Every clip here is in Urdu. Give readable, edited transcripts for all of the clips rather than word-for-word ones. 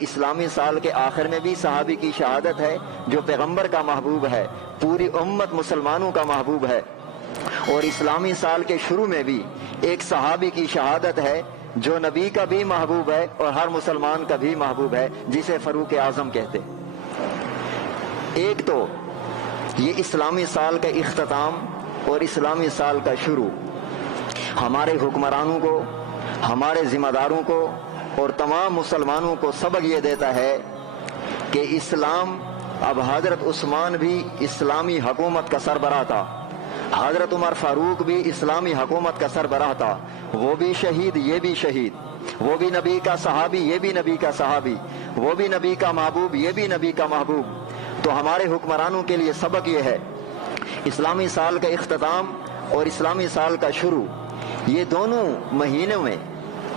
اسلامی سال کے آخر میں بھی صحابی کی شہادت ہے جو پیغمبر کا محبوب ہے، پوری امت مسلمانوں کا محبوب ہے، اور اسلامی سال کے شروع میں بھی ایک صحابی کی شہادت ہے جو نبی کا بھی محبوب ہے اور ہر مسلمان کا بھی محبوب ہے، جسے فاروق اعظم کہتے ہیں۔ ایک تو یہ اسلامی سال کا اختتام اور اسلامی سال کا شروع ہمارے حکمرانوں کو، ہمارے ذمہ داروں کو اور تمام مسلمانوں کو سبق یہ دیتا ہے کہ اسلام، اب حضرت عثمان بھی اسلامی حکومت کا سربراہ تھا، حضرت عمر فاروق بھی اسلامی حکومت کا سربراہ تھا، وہ بھی شہید یہ بھی شہید، وہ بھی نبی کا صحابی یہ بھی نبی کا صحابی، وہ بھی نبی کا محبوب یہ بھی نبی کا محبوب۔ تو ہمارے حکمرانوں کے لیے سبق یہ ہے، اسلامی سال کا اختتام اور اسلامی سال کا شروع، یہ دونوں مہینوں میں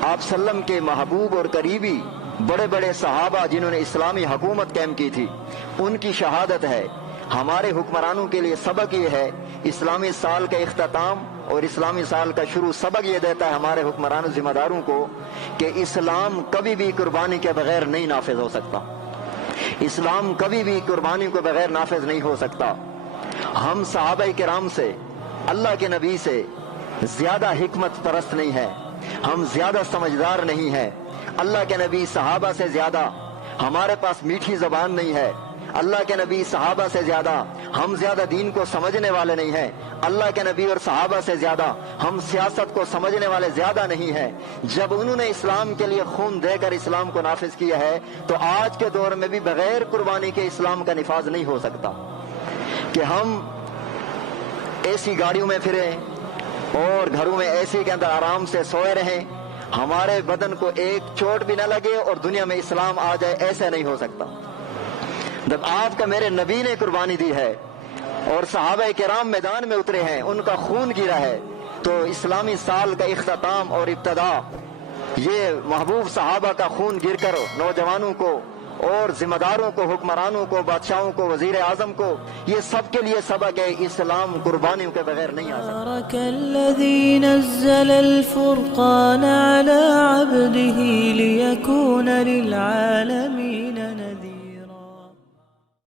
آپ سلم کے محبوب اور قریبی بڑے بڑے صحابہ جنہوں نے اسلامی حکومت قائم کی تھی ان کی شہادت ہے۔ ہمارے حکمرانوں کے لیے سبق یہ ہے، اسلامی سال کا اختتام اور اسلامی سال کا شروع سبق یہ دیتا ہے ہمارے حکمرانوں ذمہ داروں کو کہ اسلام کبھی بھی قربانی کے بغیر نہیں نافذ ہو سکتا، اسلام کبھی بھی قربانی کے بغیر نافذ نہیں ہو سکتا۔ ہم صحابہ کرام سے، اللہ کے نبی سے زیادہ حکمت پرست نہیں ہے، ہم زیادہ سمجھدار نہیں ہیں، اللہ کے نبی صحابہ سے زیادہ ہمارے پاس میٹھی زبان نہیں ہے، اللہ کے نبی صحابہ سے زیادہ ہم زیادہ دین کو سمجھنے والے نہیں ہیں، اللہ کے نبی اور صحابہ سے زیادہ ہم سیاست کو سمجھنے والے زیادہ نہیں ہیں۔ جب انہوں نے اسلام کے لیے خون دے کر اسلام کو نافذ کیا ہے تو آج کے دور میں بھی بغیر قربانی کے اسلام کا نفاذ نہیں ہو سکتا۔ کہ ہم ایسی گاڑیوں میں پھریں اور گھروں میں ایسی کے اندر آرام سے سوئے رہیں، ہمارے بدن کو ایک چوٹ بھی نہ لگے اور دنیا میں اسلام آ جائے، ایسا نہیں ہو سکتا۔ جب آپ کا میرے نبی نے قربانی دی ہے اور صحابہ کرام میدان میں اترے ہیں، ان کا خون گرا ہے، تو اسلامی سال کا اختتام اور ابتدا یہ محبوب صحابہ کا خون گر کر نوجوانوں کو اور ذمہ داروں کو، حکمرانوں کو، بادشاہوں کو، وزیر اعظم کو، یہ سب کے لیے سبق ہے، اسلام قربانیوں کے بغیر نہیں آ سکتا۔ تبارک الذی نزل الفرقان على عبده ليكون للعالمین نذیرا۔